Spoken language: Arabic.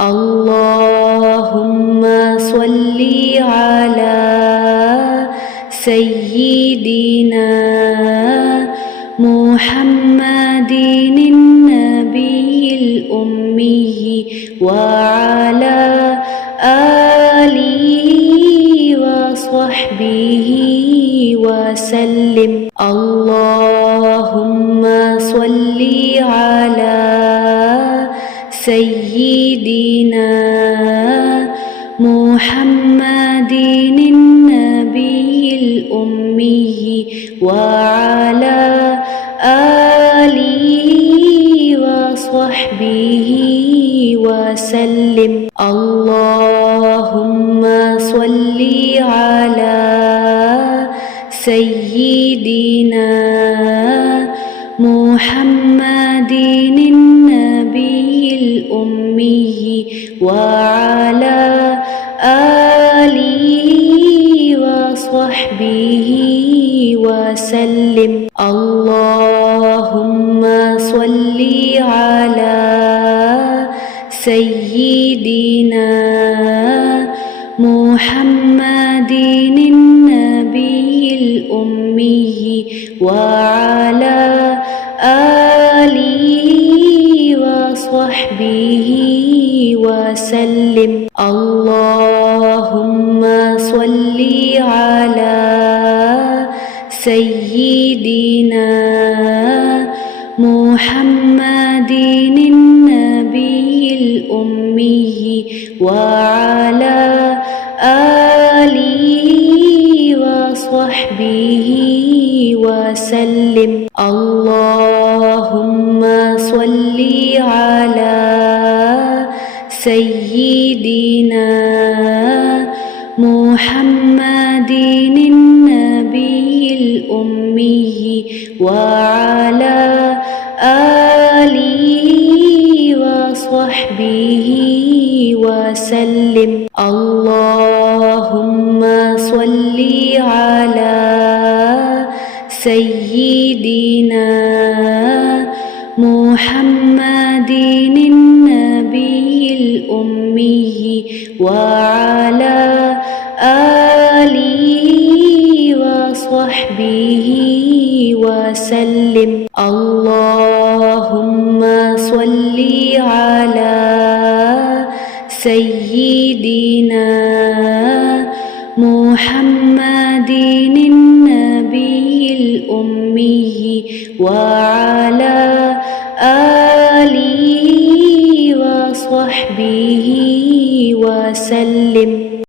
اللهم صل على سيدنا محمد النبي الأمي وعلى آله وصحبه وسلم. اللهم صل على سيدنا محمد النبي الأمي وعلى آله وصحبه وسلم. اللهم صل على سيدنا محمد النبي الأمي وعلى آله وصحبه وسلم. اللهم صل على سيدنا محمد النبي الأمي وعلى آله وصحبه وسلم. اللهم صل على سيدنا محمد النبي الأمي وعلى آله وصحبه وسلم. اللهم صل على سيدنا محمد النبي الأمي وعلى آله وصحبه وسلم. اللهم صل على سيدنا محمد النبي الأمي وعلى آله وصحبه وسلم. اللهم صل على سيدنا محمد النبي الأمي وعلى آله وصحبه وسلم.